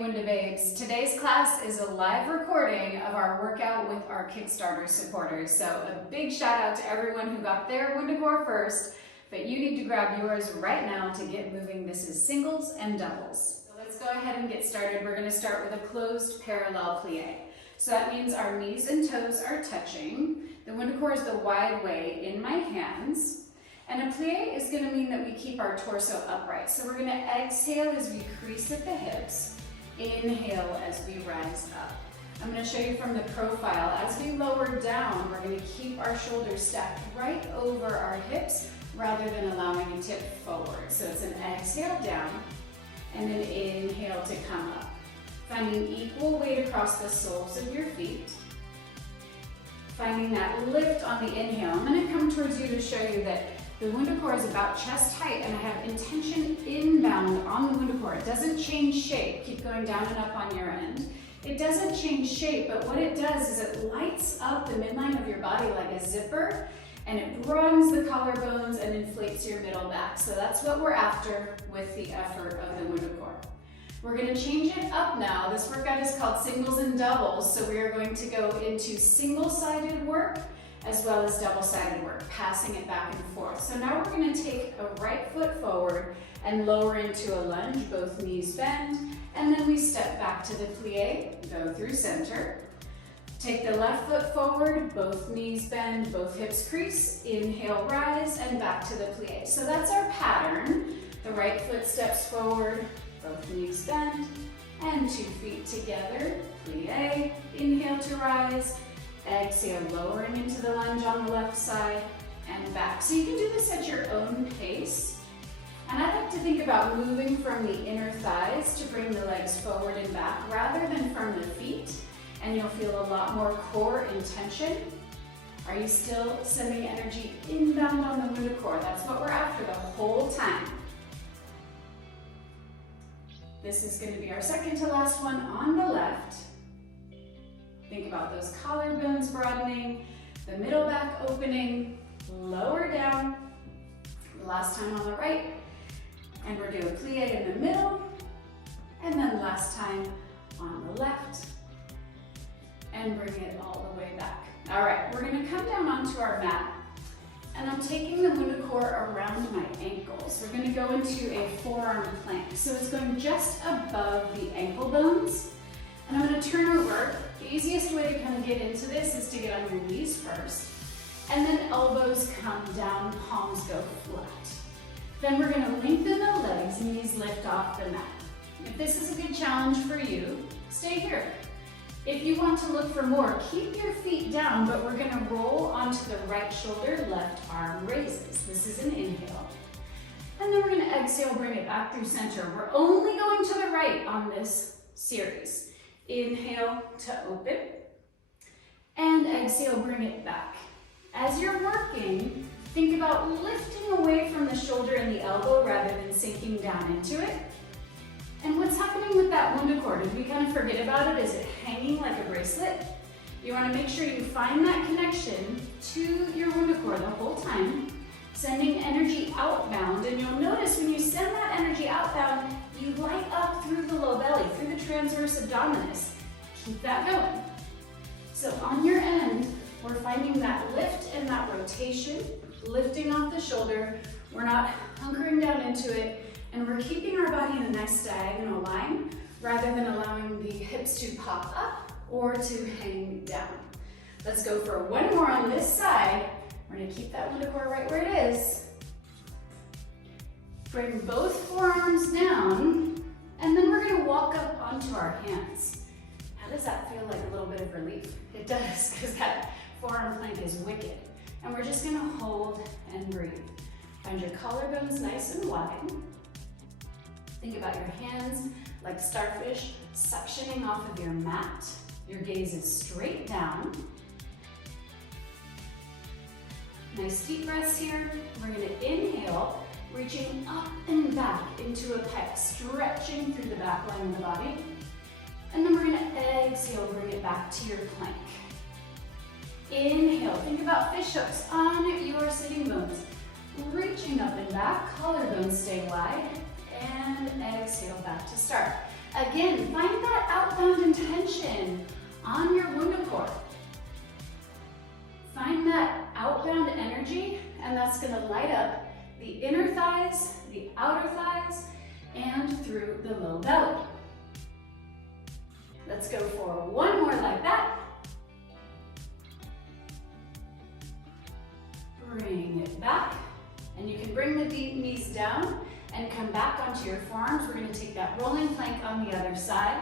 Babes. Today's class is a live recording of our workout with our Kickstarter supporters. So a big shout out to everyone who got their WundaCore first, but you need to grab yours right now to get moving. This is singles and doubles. So let's go ahead and get started. We're going to start with a closed parallel plie. So that means our knees and toes are touching. The WundaCore is the wide way in my hands. And a plie is going to mean that we keep our torso upright. So we're going to exhale as we crease at the hips. Inhale as we rise up. I'm going to show you from the profile. As we lower down, we're going to keep our shoulders stacked right over our hips rather than allowing a tip forward. So it's an exhale down and an inhale to come up. Finding equal weight across the soles of your feet. Finding that lift on the inhale. I'm going to come towards you to show you that the WundaCore is about chest height and I have intention inbound on the WundaCore. It doesn't change shape. Keep going down and up on your end. It doesn't change shape, but what it does is it lights up the midline of your body like a zipper and it broadens the collarbones and inflates your middle back. So that's what we're after with the effort of the WundaCore. We're going to change it up now. This workout is called singles and doubles. So we are going to go into single-sided work as well as double-sided work, passing it back and forth. So now we're going to take a right foot forward and lower into a lunge, both knees bend, and then we step back to the plie, go through center. Take the left foot forward, both knees bend, both hips crease, inhale, rise, and back to the plie. So that's our pattern. The right foot steps forward, both knees bend, and 2 feet together, plie, inhale to rise, exhale, lowering into the lunge on the left side and back. So you can do this at your own pace. And I like to think about moving from the inner thighs to bring the legs forward and back rather than from the feet. And you'll feel a lot more core intention. Are you still sending energy inbound on the WundaCore? That's what we're after the whole time. This is going to be our second to last one on the left. Think about those collarbones broadening, the middle back opening, lower down. Last time on the right, and we're doing plie in the middle, and then last time on the left, and bring it all the way back. All right, we're gonna come down onto our mat, and I'm taking the WundaCore around my ankles. We're gonna go into a forearm plank. So it's going just above the ankle bones. And I'm going to turn over. The easiest way to kind of get into this is to get on your knees first. And then elbows come down, palms go flat. Then we're going to lengthen the legs, knees lift off the mat. If this is a good challenge for you, stay here. If you want to look for more, keep your feet down, but we're going to roll onto the right shoulder, left arm raises. This is an inhale. And then we're going to exhale, bring it back through center. We're only going to the right on this series. Inhale to open, and exhale, bring it back. As you're working, think about lifting away from the shoulder and the elbow rather than sinking down into it. And what's happening with that WundaCore? Did we kind of forget about it? Is it hanging like a bracelet? You want to make sure you find that connection to your WundaCore the whole time, sending energy outbound, and you'll notice when you send that energy outbound, you light up through the low belly, through the transverse abdominis. Keep that going. So on your end, we're finding that lift and that rotation, lifting off the shoulder. We're not hunkering down into it, and we're keeping our body in a nice diagonal line rather than allowing the hips to pop up or to hang down. Let's go for one more on this side. We're going to keep that WundaCore right where it is. Bring both forearms down, and then we're going to walk up onto our hands. How does that feel? Like a little bit of relief? It does, because that forearm plank is wicked. And we're just going to hold and breathe. Find your collarbones nice and wide. Think about your hands like starfish suctioning off of your mat. Your gaze is straight down. Nice deep breaths here. We're going to inhale, reaching up and back into a pec, stretching through the back line of the body. And then we're going to exhale, bring it back to your plank. Inhale, think about fish hooks on your sitting bones. Reaching up and back, collarbones stay wide, and exhale back to start. Again, find that outbound intention on your WundaCore. Find that outbound energy, and that's gonna light up the inner thighs, the outer thighs, and through the low belly. Let's go for one more like that. Bring it back, and you can bring the knees down and come back onto your forearms. We're gonna take that rolling plank on the other side.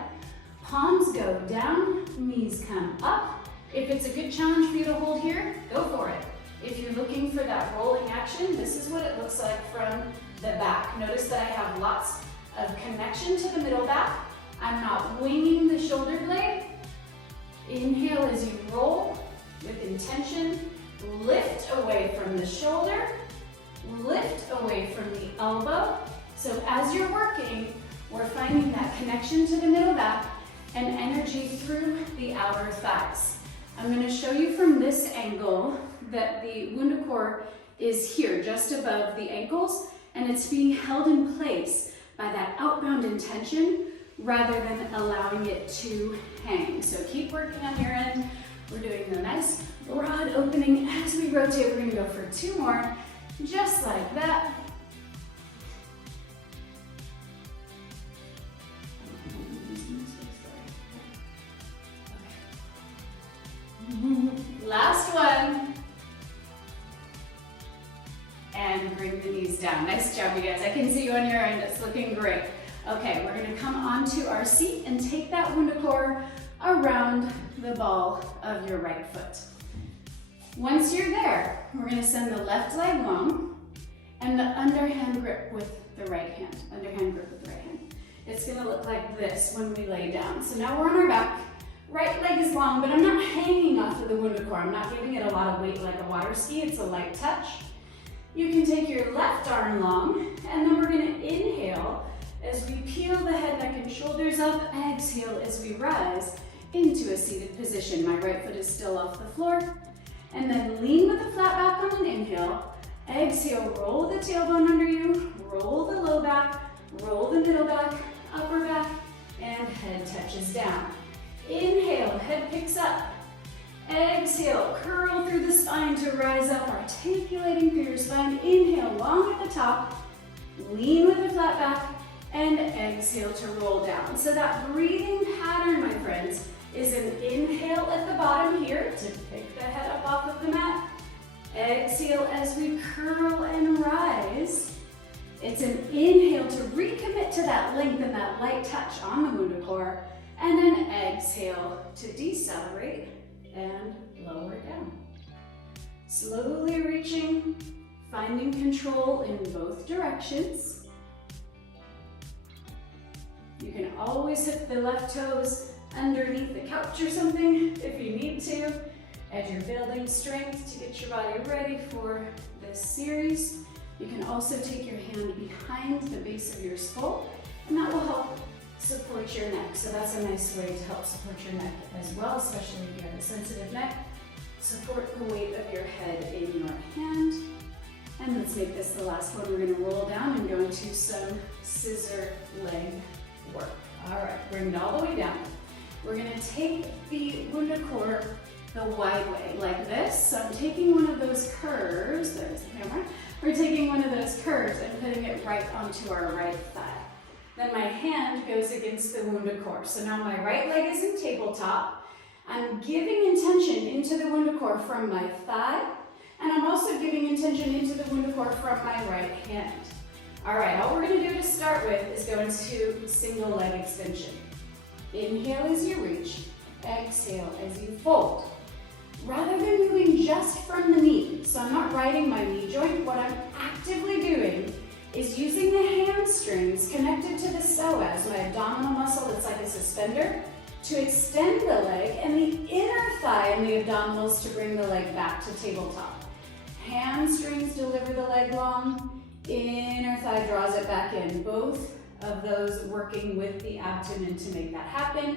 Palms go down, knees come up. If it's a good challenge for you to hold here, go for it. If you're looking for that rolling action, this is what it looks like from the back. Notice that I have lots of connection to the middle back. I'm not winging the shoulder blade. Inhale as you roll with intention. Lift away from the shoulder. Lift away from the elbow. So as you're working, we're finding that connection to the middle back and energy through the outer thighs. I'm going to show you from this angle that the WundaCore is here, just above the ankles, and it's being held in place by that outbound intention rather than allowing it to hang. So keep working on your end. We're doing a nice broad opening as we rotate. We're going to go for two more. Just like that. Last one. And bring the knees down. Nice job, you guys. I can see you on your end. It's looking great. Okay, we're going to come onto our seat and take that WundaCore around the ball of your right foot. Once you're there, we're going to send the left leg long and the underhand grip with the right hand. Underhand grip with the right hand. It's going to look like this when we lay down. So now we're on our back. Right leg is long, but I'm not hanging off of the WundaCore. I'm not giving it a lot of weight like a water ski. It's a light touch. You can take your left arm long, and then we're going to inhale as we peel the head, neck, and shoulders up. Exhale as we rise into a seated position. My right foot is still off the floor. And then lean with the flat back on an inhale. Exhale, roll the tailbone under you, roll the low back, roll the middle back, upper back, and head touches down. Inhale, head picks up. Exhale, curl through the spine to rise up, articulating through your spine. Inhale, long at the top, lean with the flat back, and exhale to roll down. So that breathing pattern, my friends, is an inhale at the bottom here to pick the head up off of the mat. Exhale as we curl and rise. It's an inhale to recommit to that length and that light touch on the WundaCore, and an exhale to decelerate and lower down. Slowly reaching, finding control in both directions. You can always hit the left toes underneath the couch or something if you need to, as you're building strength to get your body ready for this series. You can also take your hand behind the base of your skull, and that will help support your neck. So that's a nice way to help support your neck as well, especially if you have a sensitive neck. Support the weight of your head in your hand. And let's make this the last one. We're going to roll down and go into some scissor leg work. All right, bring it all the way down. We're going to take the WundaCore the wide way, like this. So I'm taking one of those curves, there's the camera. We're taking one of those curves and putting it right onto our right thigh. Then my hand goes against the WundaCore. So now my right leg is in tabletop. I'm giving intention into the WundaCore from my thigh, and I'm also giving intention into the WundaCore from my right hand. All right, all we're going to do to start with is go into single leg extension. Inhale as you reach, exhale as you fold. Rather than moving just from the knee, so I'm not riding my knee joint, what I'm actively doing is using the hamstrings connected to the psoas, my abdominal muscle that's like a suspender, to extend the leg, and the inner thigh and the abdominals to bring the leg back to tabletop. Hamstrings deliver the leg long, inner thigh draws it back in. Both of those working with the abdomen to make that happen.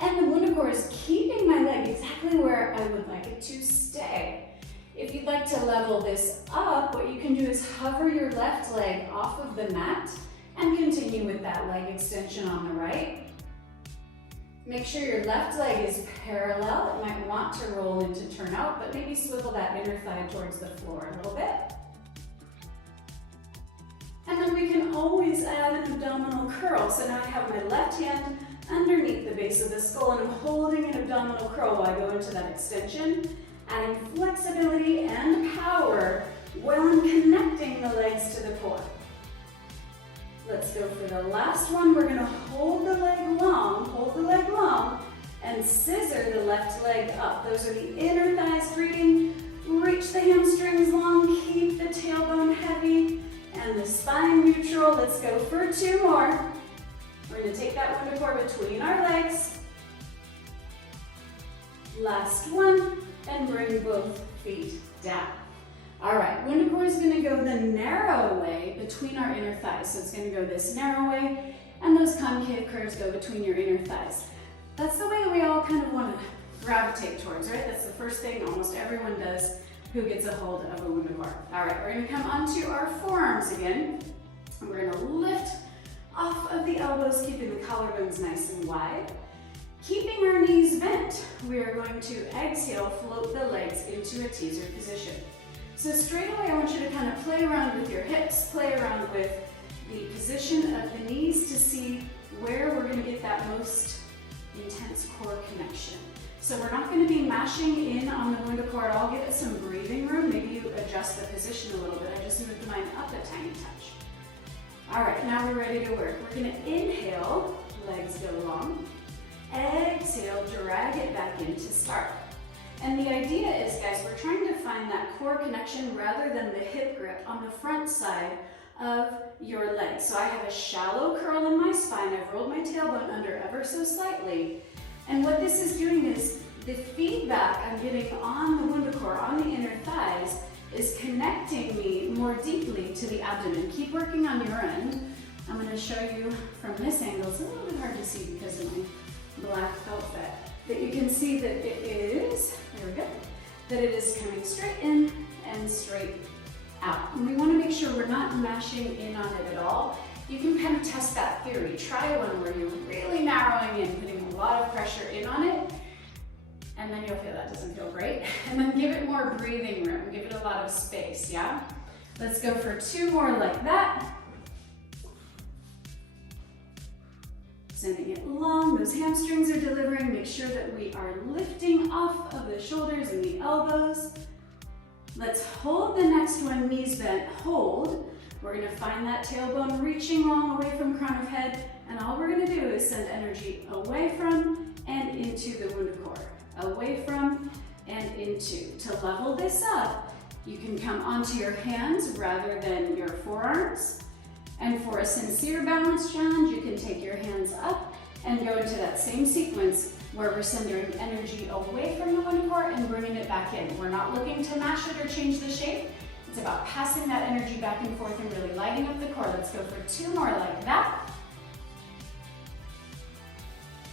And the WundaCore is keeping my leg exactly where I would like it to stay. If you'd like to level this up, what you can do is hover your left leg off of the mat and continue with that leg extension on the right. Make sure your left leg is parallel. It might want to roll in to turn out, but maybe swivel that inner thigh towards the floor a little bit. And then we can always add an abdominal curl. So now I have my left hand underneath the base of the skull and I'm holding an abdominal curl while I go into that extension, adding flexibility and power while I'm connecting the legs to the core. Let's go for the last one. We're gonna hold the leg long, and scissor the left leg up. Those are the inner thighs breathing. Reach the hamstrings long, keep the tailbone heavy, and the spine neutral. Let's go for 2 more. We're gonna take that WundaCore between our legs. Last one, and bring both feet down. All right, WundaCore is gonna go the narrow way between our inner thighs. So it's gonna go this narrow way, and those concave curves go between your inner thighs. That's the way that we all kind of wanna gravitate towards, right? That's the first thing almost everyone does who gets a hold of a WundaCore. All right, we're gonna come onto our forearms again. And we're gonna lift off of the elbows, keeping the collarbones nice and wide. Keeping our knees bent, we are going to exhale, float the legs into a teaser position. So straight away, I want you to kind of play around with your hips, play around with the position of the knees to see where we're gonna get that most intense core connection. So we're not gonna be mashing in on the WundaCore at all. Give it some breathing room. Maybe you adjust the position a little bit. I just moved mine up a tiny touch. All right, now we're ready to work. We're gonna inhale, legs go long. Exhale, drag it back in to start. And the idea is, guys, we're trying to find that core connection rather than the hip grip on the front side of your legs. So I have a shallow curl in my spine. I've rolled my tailbone under ever so slightly. And what this is doing is the feedback I'm getting on the WundaCore, on the inner thighs, is connecting me more deeply to the abdomen. Keep working on your end. I'm going to show you from this angle. It's a little bit hard to see because of my black outfit. That you can see that it is, there we go, that it is coming straight in and straight out. And we want to make sure we're not mashing in on it at all. You can kind of test that theory. Try one where you're really narrowing in, putting a lot of pressure in on it, and then you'll feel that doesn't feel great. And then give it more breathing room, give it a lot of space, yeah? Let's go for 2 more like that. Sending it long, those hamstrings are delivering. Make sure that we are lifting off of the shoulders and the elbows. Let's hold the next one, knees bent, hold. We're gonna find that tailbone reaching long away from crown of head, and all we're gonna do is send energy away from and into the WundaCore. Away from and into. To level this up, you can come onto your hands rather than your forearms. And for a sincere balance challenge, you can take your hands up and go into that same sequence where we're sending energy away from the WundaCore and bringing it back in. We're not looking to mash it or change the shape. It's about passing that energy back and forth and really lighting up the core. Let's go for 2 more like that.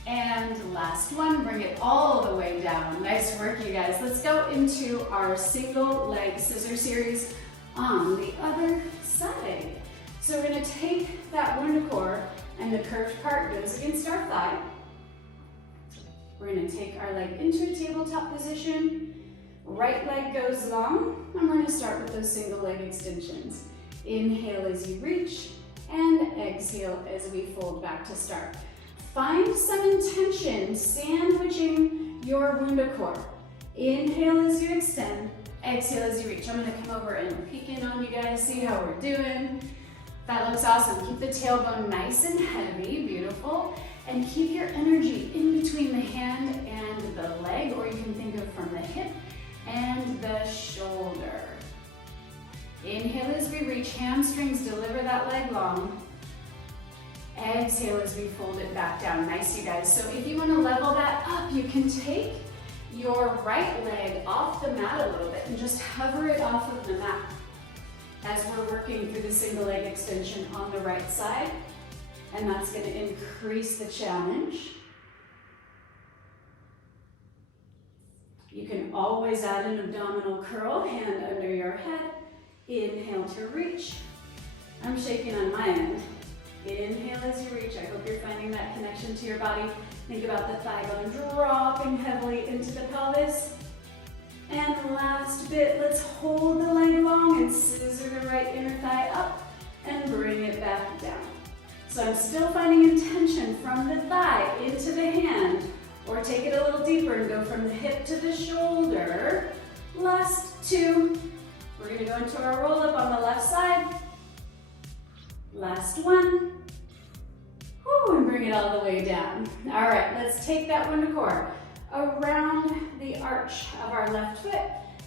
And last one, bring it all the way down. Nice work, you guys. Let's go into our single leg scissor series on the other side. So we're gonna take that WundaCore and the curved part goes against our thigh. We're gonna take our leg into a tabletop position. Right leg goes long, and we're gonna start with those single leg extensions. Inhale as you reach, and exhale as we fold back to start. Find some intention, sandwiching your WundaCore. Inhale as you extend, exhale as you reach. I'm gonna come over and peek in on you guys, see how we're doing. That looks awesome. Keep the tailbone nice and heavy, beautiful. And keep your energy in between the hand and the leg, or you can think of from the hip and the shoulder. Inhale as we reach, hamstrings, deliver that leg long. Exhale as we fold it back down. Nice, you guys. So if you want to level that up, you can take your right leg off the mat a little bit and just hover it off of the mat as we're working through the single leg extension on the right side. And that's going to increase the challenge. You can always add an abdominal curl, hand under your head. Inhale to reach. I'm shaking on my end. Inhale as you reach. I hope you're finding that connection to your body. Think about the thigh bone dropping heavily into the pelvis. And last bit, let's hold the leg long and scissor the right inner thigh up and bring it back down. So I'm still finding intention from the thigh into the hand, or take it a little deeper and go from the hip to the shoulder. Last two. We're gonna go into our roll up on the left side. Last one. Whew, and bring it all the way down. All right, let's take that WundaCore around the arch of our left foot,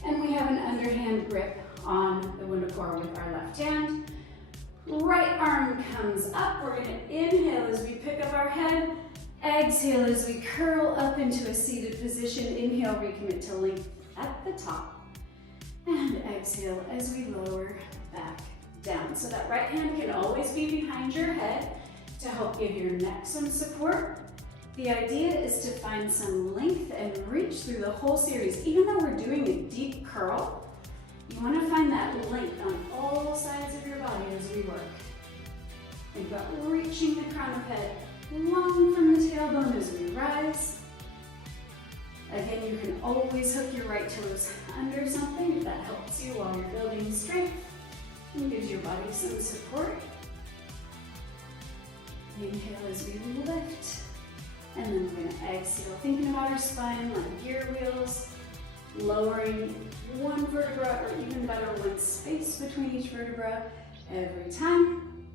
and we have an underhand grip on the WundaCore with our left hand. Right arm comes up. We're gonna inhale as we pick up our head. Exhale as we curl up into a seated position. Inhale, recommit to length at the top. And exhale as we lower back down. So that right hand can always be behind your head to help give your neck some support. The idea is to find some length and reach through the whole series. Even though we're doing a deep curl, you want to find that length on all sides of your body as we work. Think about reaching the crown of head long from the tailbone as we rise. Again, you can always hook your right toes under something if that helps you while you're building strength and gives your body some support. Inhale as we lift, and then we're going to exhale, thinking about our spine like gear wheels, lowering one vertebra, or even better, one space between each vertebra every time.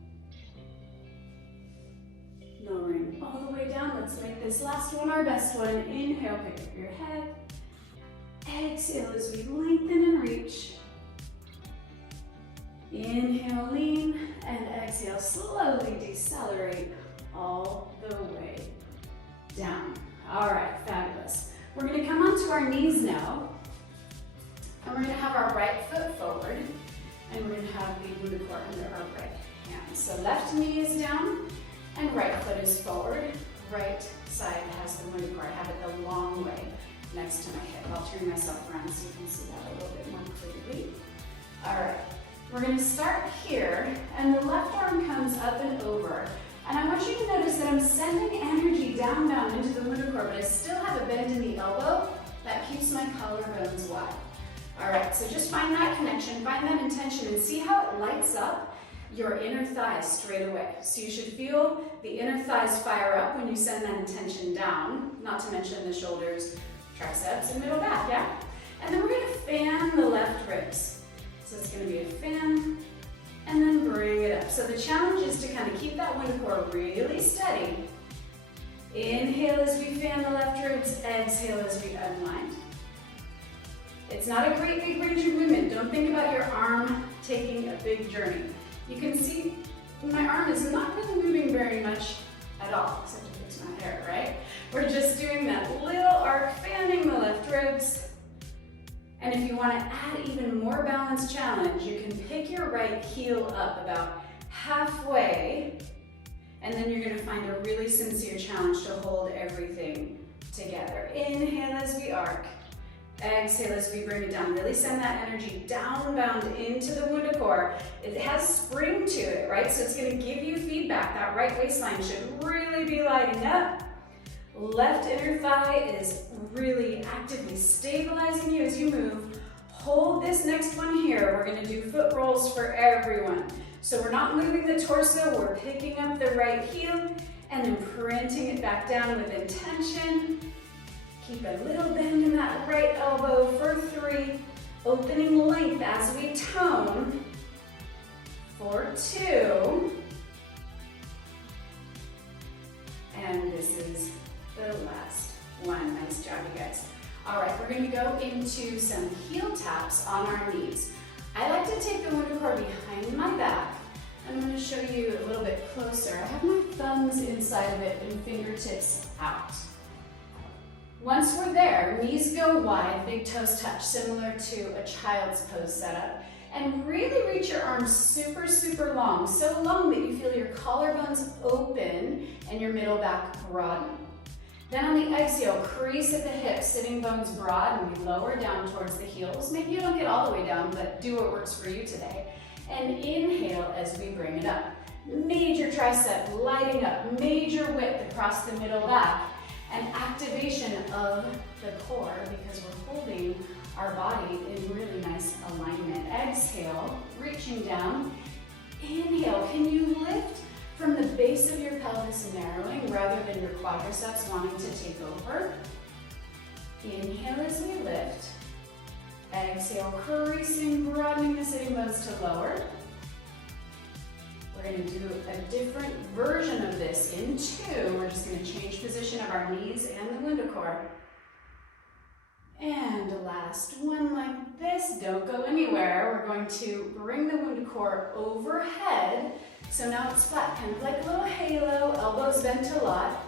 Lowering all the way down. Let's make this last one our best one. Inhale, pick up your head. Exhale as we lengthen and reach. Inhale, lean, and exhale, slowly decelerate all the way down. All right, fabulous. We're gonna come onto our knees now, and we're gonna have our right foot forward, and we're gonna have the WundaCore under our right hand. So left knee is down, and right foot is forward. Right side has the WundaCore. I have it the long way next to my hip. I'll turn myself around so you can see that a little bit more clearly. All right. We're going to start here, and the left arm comes up and over. And I want you to notice that I'm sending energy down into the WundaCore, but I still have a bend in the elbow that keeps my collarbones wide. All right, so just find that connection, find that intention, and see how it lights up your inner thighs straight away. So you should feel the inner thighs fire up when you send that intention down, not to mention the shoulders, triceps, and middle back, yeah? And then we're going to fan the left ribs. So it's going to be a fan, and then bring it up. So the challenge is to kind of keep that WundaCore really steady. Inhale as we fan the left ribs, exhale as we unwind. It's not a great big range of movement. Don't think about your arm taking a big journey. You can see my arm is not really moving very much at all, except to fix my hair, right? We're just doing that little arc, fanning the left ribs. And if you want to add even more balance challenge, you can pick your right heel up about halfway, and then you're going to find a really sincere challenge to hold everything together. Inhale as we arc. Exhale as we bring it down. Really send that energy downbound into the WundaCore. It has spring to it, right? So it's going to give you feedback. That right waistline should really be lighting up. Left inner thigh is really actively stabilizing you as you move. Hold this next one here. We're going to do foot rolls for everyone. So we're not moving the torso, we're picking up the right heel and then printing it back down with intention. Keep a little bend in that right elbow for 3. Opening length as we tone for 2. And this is the last one. Nice job, you guys. All right, we're going to go into some heel taps on our knees. I like to take the WundaCore behind my back. I'm going to show you a little bit closer. I have my thumbs inside of it and fingertips out. Once we're there, knees go wide, big toes touch, similar to a child's pose setup. And really reach your arms super, super long, so long that you feel your collarbones open and your middle back broaden. Then on the exhale, crease at the hips, sitting bones broad, and we lower down towards the heels. Maybe you don't get all the way down, but do what works for you today. And inhale as we bring it up. Major tricep lighting up, major width across the middle back, and activation of the core because we're holding our body in really nice alignment. Exhale, reaching down. Inhale, can you lift from the base of your pelvis narrowing rather than your quadriceps wanting to take over? Inhale as we lift. Exhale, creasing, broadening the sitting bones to lower. We're going to do a different version of this in two. We're just going to change position of our knees and the WundaCore. And last one like this. Don't go anywhere. We're going to bring the WundaCore overhead. So now it's flat, kind of like a little halo, elbows bent a lot.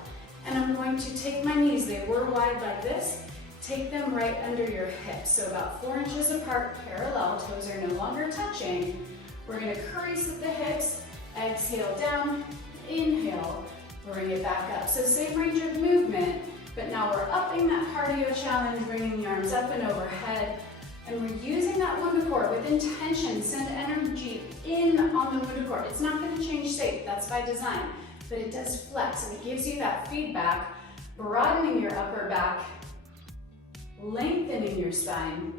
And I'm going to take my knees, they were wide like this, take them right under your hips. So about 4 inches apart, parallel, toes are no longer touching. We're going to crease at the hips, exhale down, inhale, bring it back up. So same range of movement, but now we're upping that cardio challenge, bringing the arms up and overhead. And we're using that WundaCore with intention. Send energy in on the WundaCore. It's not going to change shape, that's by design, but it does flex and it gives you that feedback, broadening your upper back, lengthening your spine,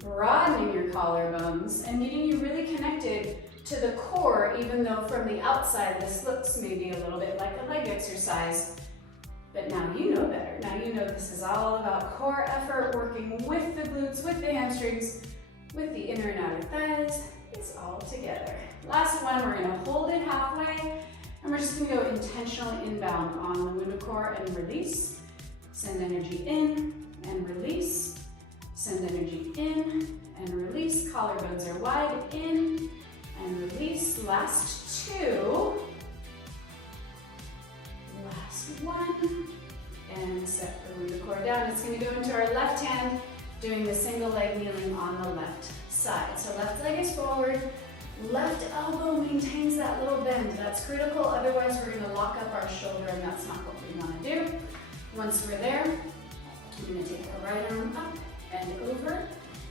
broadening your collarbones, and getting you really connected to the core, even though from the outside this looks maybe a little bit like a leg exercise. But now you know better. Now you know this is all about core effort, working with the glutes, with the hamstrings, with the inner and outer thighs. It's all together. Last one, we're gonna hold it halfway, and we're just gonna go intentionally inbound on the WundaCore and release. Send energy in and release. Send energy in and release. Collarbones are wide, in and release. Last two. Last one, and set the WundaCore down. It's going to go into our left hand, doing the single leg kneeling on the left side. So left leg is forward, left elbow maintains that little bend. That's critical, otherwise we're going to lock up our shoulder, and that's not what we want to do. Once we're there, we're going to take our right arm up and over,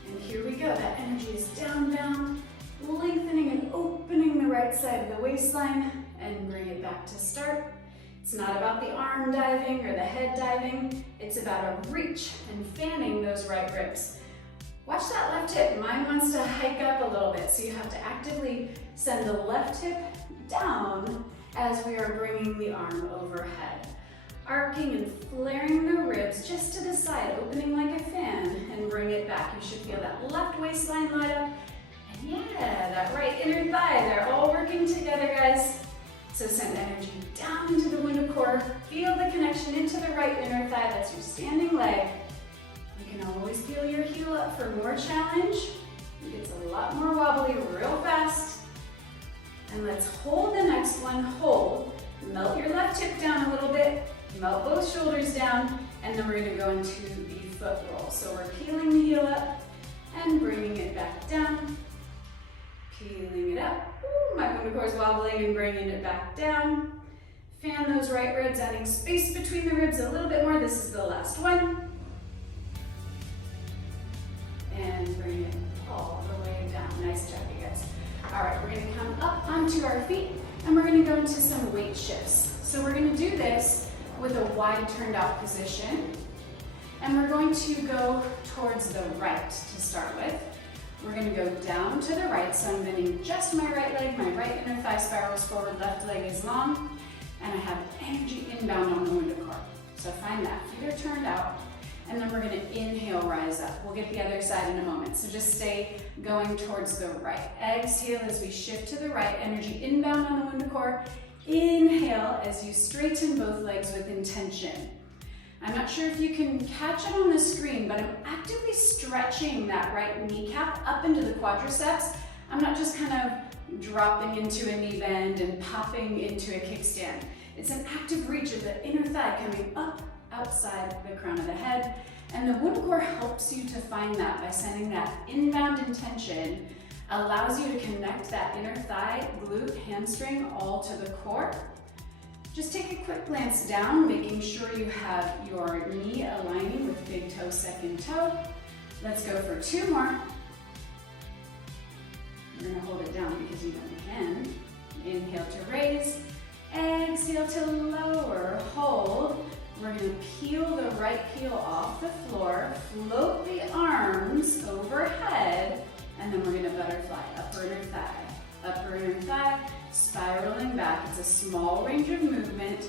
and here we go. That energy is down, down, lengthening and opening the right side of the waistline, and bring it back to start. It's not about the arm diving or the head diving. It's about a reach and fanning those right ribs. Watch that left hip. Mine wants to hike up a little bit, so you have to actively send the left hip down as we are bringing the arm overhead. Arcing and flaring the ribs just to the side, opening like a fan, and bring it back. You should feel that left waistline light up. And yeah, that right inner thigh. They're all working together, guys. So send energy down into the WundaCore. Feel the connection into the right inner thigh. That's your standing leg. You can always feel your heel up for more challenge. It gets a lot more wobbly real fast. And let's hold the next one. Hold. Melt your left hip down a little bit. Melt both shoulders down. And then we're going to go into the foot roll. So we're peeling the heel up and bringing it back down. Peeling it up. Ooh, my WundaCore is wobbling and bringing it back down. Fan those right ribs, adding space between the ribs a little bit more. This is the last one. And bring it all the way down. Nice job, you guys. All right, we're going to come up onto our feet, and we're going to go into some weight shifts. So we're going to do this with a wide turned out position. And we're going to go towards the right to start with. We're going to go down to the right, so I'm bending just my right leg, my right inner thigh spirals forward, left leg is long, and I have energy inbound on the WundaCore. So find that, feet are turned out, and then we're going to inhale, rise up. We'll get the other side in a moment, so just stay going towards the right. Exhale as we shift to the right, energy inbound on the WundaCore. Inhale as you straighten both legs with intention. I'm not sure if you can catch it on the screen, but I'm actively stretching that right kneecap up into the quadriceps. I'm not just kind of dropping into a knee bend and popping into a kickstand. It's an active reach of the inner thigh coming up outside the crown of the head. And the WundaCore helps you to find that by sending that inbound intention, allows you to connect that inner thigh, glute, hamstring, all to the core. Just take a quick glance down, making sure you have your knee aligning with big toe, second toe. Let's go for two more. We're gonna hold it down because you know we can. Inhale to raise, exhale to lower, hold. We're gonna peel the right heel off the floor, float the arms overhead, and then we're gonna butterfly, upper inner thigh, spiraling back. It's a small range of movement.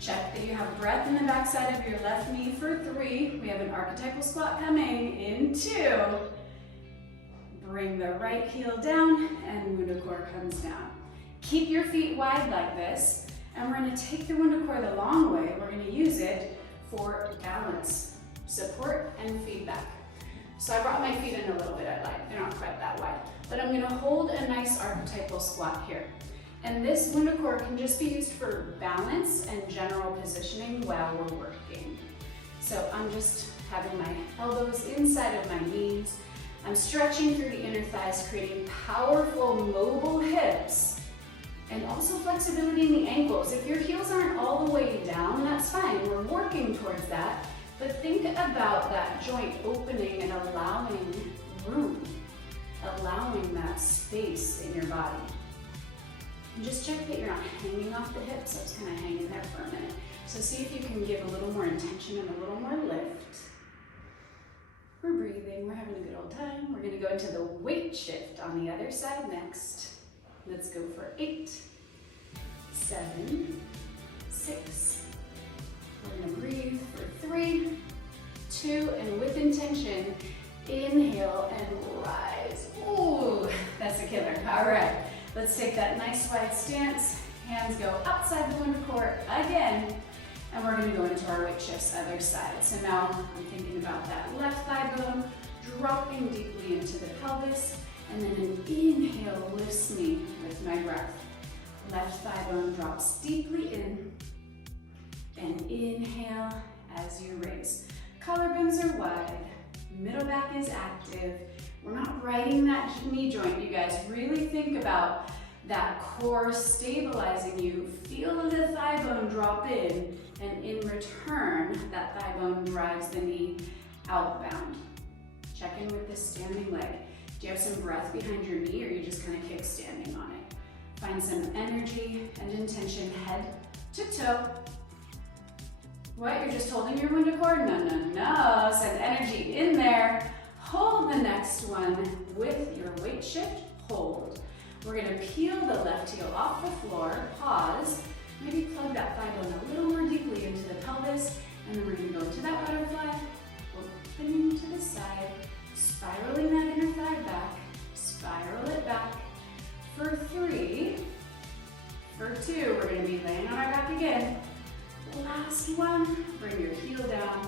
Check that you have breath in the backside of your left knee for 3. We have an archetypal squat coming in 2. Bring the right heel down and WundaCore comes down. Keep your feet wide like this, and we're gonna take the WundaCore the long way. We're gonna use it for balance, support, and feedback. So I brought my feet in a little bit, they're not quite that wide, but I'm gonna hold a nice archetypal squat here. And this WundaCore can just be used for balance and general positioning while we're working. So I'm just having my elbows inside of my knees. I'm stretching through the inner thighs, creating powerful mobile hips and also flexibility in the ankles. If your heels aren't all the way down, that's fine. We're working towards that. But think about that joint opening and allowing room, allowing that space in your body. And just check that you're not hanging off the hips. I was kind of hanging there for a minute. So see if you can give a little more intention and a little more lift. We're breathing, we're having a good old time. We're gonna go into the weight shift on the other side next. Let's go for 8, 7, 6. We're gonna breathe for 3, 2, and with intention, inhale and rise. Ooh, that's a killer. All right. Let's take that nice wide stance. Hands go outside the WundaCore again. And we're gonna go into our weight shifts, other side. So now I'm thinking about that left thigh bone, dropping deeply into the pelvis, and then an inhale lifts me with my breath. Left thigh bone drops deeply in, and inhale as you raise. Collarbones are wide, middle back is active. We're not riding that knee joint, you guys. Really think about that core stabilizing you. Feel the thigh bone drop in, and in return, that thigh bone drives the knee outbound. Check in with this standing leg. Do you have some breath behind your knee, or are you just kind of kickstanding on it? Find some energy and intention, head to toe. What, you're just holding your WundaCore? No, no, no. Send energy in there. Hold the next one with your weight shift, hold. We're gonna peel the left heel off the floor, pause, maybe plug that thigh bone a little more deeply into the pelvis, and then we're gonna go into that butterfly, opening to the side, spiraling that inner thigh back, spiral it back. For 3, for 2, we're gonna be laying on our back again. Last one, bring your heel down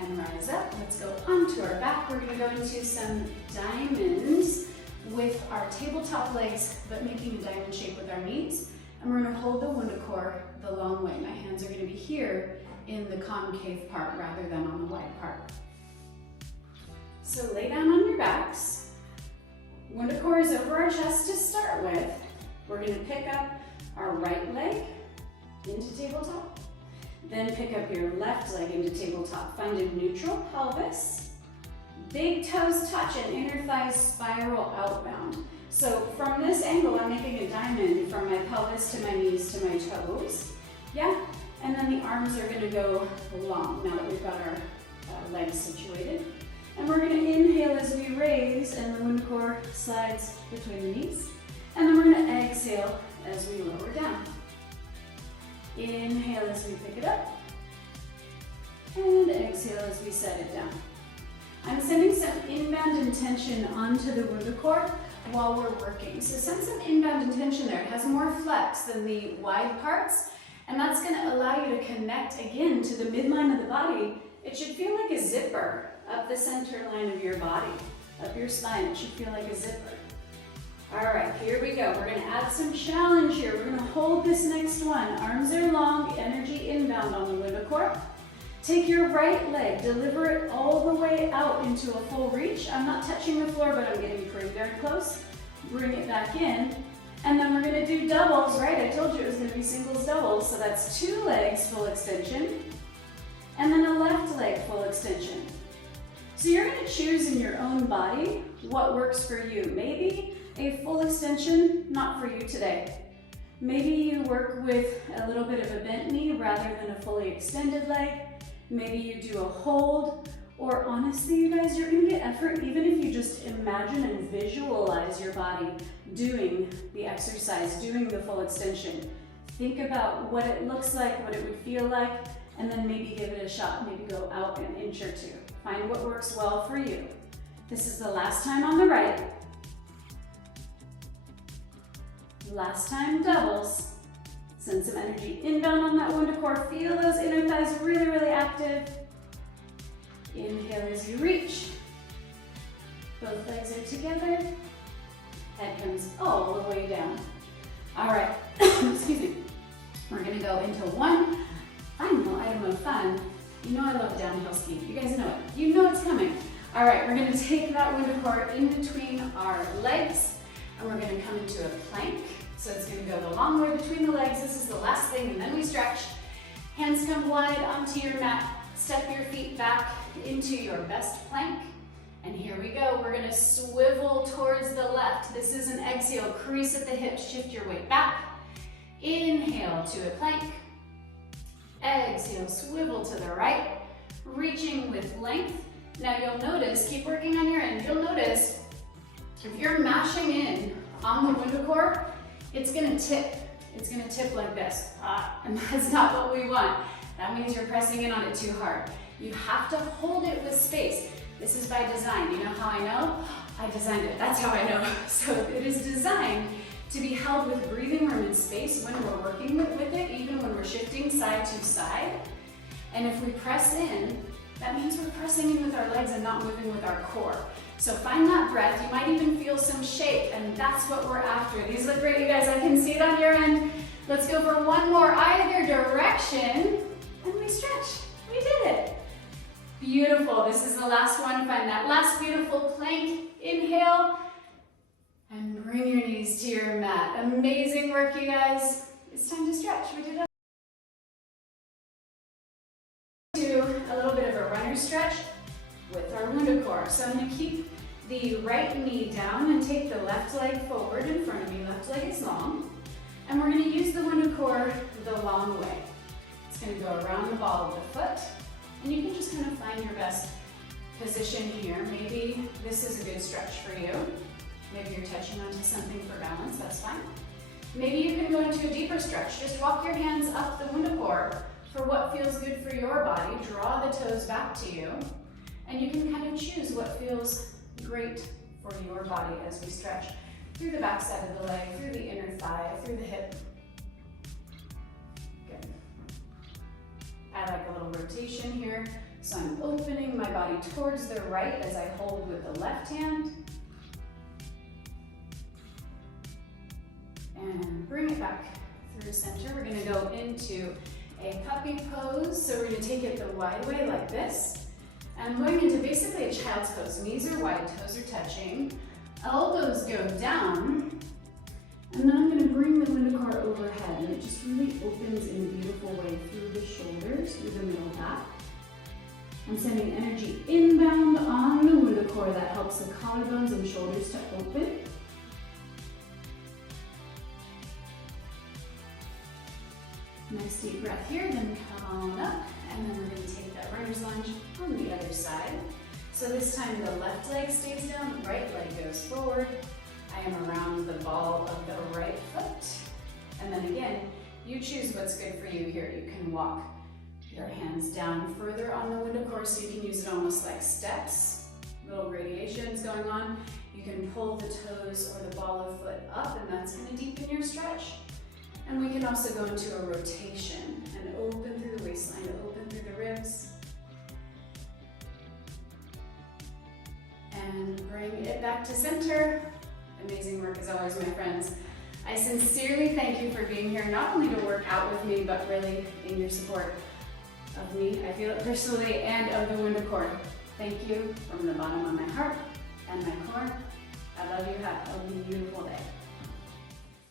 and rise up. Let's go onto our back. We're gonna go into some diamonds with our tabletop legs, but making a diamond shape with our knees. And we're gonna hold the WundaCore the long way. My hands are gonna be here in the concave part rather than on the wide part. So lay down on your backs. WundaCore is over our chest to start with. We're gonna pick up our right leg into tabletop. Then pick up your left leg into tabletop. Find a neutral pelvis. Big toes touch and inner thighs spiral outbound. So from this angle, I'm making a diamond from my pelvis to my knees to my toes. Yeah? And then the arms are gonna go long now that we've got our legs situated. And we're gonna inhale as we raise, and the WundaCore slides between the knees. And then we're gonna exhale as we lower down. Inhale as we pick it up, and exhale as we set it down. I'm sending some inbound intention onto the WundaCore while we're working. So send some inbound intention there. It has more flex than the wide parts, and that's gonna allow you to connect again to the midline of the body. It should feel like a zipper up the center line of your body, up your spine. It should feel like a zipper. All right, here we go. We're gonna add some challenge here. We're gonna hold this next one. Arms are long, energy inbound on the WundaCore. Take your right leg, deliver it all the way out into a full reach. I'm not touching the floor, but I'm getting pretty darn close. Bring it back in. And then we're gonna do doubles, right? I told you it was gonna be singles, doubles. So that's 2 legs, full extension. And then a left leg, full extension. So you're gonna choose in your own body what works for you. Maybe a full extension, not for you today. Maybe you work with a little bit of a bent knee rather than a fully extended leg. Maybe you do a hold, or honestly, you guys, you're gonna get effort even if you just imagine and visualize your body doing the exercise, doing the full extension. Think about what it looks like, what it would feel like, and then maybe give it a shot. Maybe go out an inch or two. Find what works well for you. This is the last time on the right. Last time doubles. Send some energy inbound on that WundaCore. Feel those inner thighs really, really active. Inhale as you reach. Both legs are together. Head comes all the way down. All right, excuse me. We're gonna go into one final item of fun. You know I love downhill ski. You guys know it. You know it's coming. All right, we're gonna take that WundaCore in between our legs, and we're gonna come into a plank. So it's gonna go the long way between the legs. This is the last thing, and then we stretch. Hands come wide onto your mat. Step your feet back into your best plank. And here we go. We're gonna swivel towards the left. This is an exhale. Crease at the hips. Shift your weight back. Inhale to a plank. Exhale, swivel to the right. Reaching with length. Now you'll notice, keep working on your end. You'll notice if you're mashing in on the WundaCore, it's gonna tip. It's gonna tip like this. And that's not what we want. That means you're pressing in on it too hard. You have to hold it with space. This is by design. You know how I know? I designed it. That's how I know. So it is designed to be held with breathing room and space when we're working with it, even when we're shifting side to side. And if we press in, that means we're pressing in with our legs and not moving with our core. So find that breath. You might even feel some shake, and that's what we're after. These look great, you guys. I can see it on your end. Let's go for one more either direction, and we stretch. We did it. Beautiful. This is the last one. Find that last beautiful plank. Inhale, and bring your knees to your mat. Amazing work, you guys. It's time to stretch. We did it. Do a little bit of a runner stretch with our WundaCore. So I'm going to keep the right knee down and take the left leg forward in front of me. Left leg is long. And we're going to use the WundaCore the long way. It's going to go around the ball of the foot. And you can just kind of find your best position here. Maybe this is a good stretch for you. Maybe you're touching onto something for balance, that's fine. Maybe you can go into a deeper stretch. Just walk your hands up the WundaCore for what feels good for your body. Draw the toes back to you. And you can kind of choose what feels great for your body as we stretch through the back side of the leg, through the inner thigh, through the hip. Good. I like a little rotation here. So I'm opening my body towards the right as I hold with the left hand. And bring it back through center. We're gonna go into a puppy pose. So we're gonna take it the wide way like this. And I'm going into basically a child's pose. Knees are wide, toes are touching. Elbows go down. And then I'm gonna bring the WundaCore overhead, and it just really opens in a beautiful way through the shoulders, through the middle back. I'm sending energy inbound on the WundaCore that helps the collarbones and shoulders to open. Nice deep breath here, then come on up, and then we're going to take that runner's lunge on the other side. So this time the left leg stays down, the right leg goes forward. I am around the ball of the right foot. And then again, you choose what's good for you here. You can walk your hands down further on the WundaCore, so you can use it almost like steps, little gradations going on. You can pull the toes or the ball of foot up, and that's going to deepen your stretch. And we can also go into a rotation and open through the waistline, open through the ribs. And bring it back to center. Amazing work as always, my friends. I sincerely thank you for being here, not only to work out with me, but really in your support of me. I feel it personally, and of the WundaCore. Thank you from the bottom of my heart and my core. I love you. Have a beautiful day.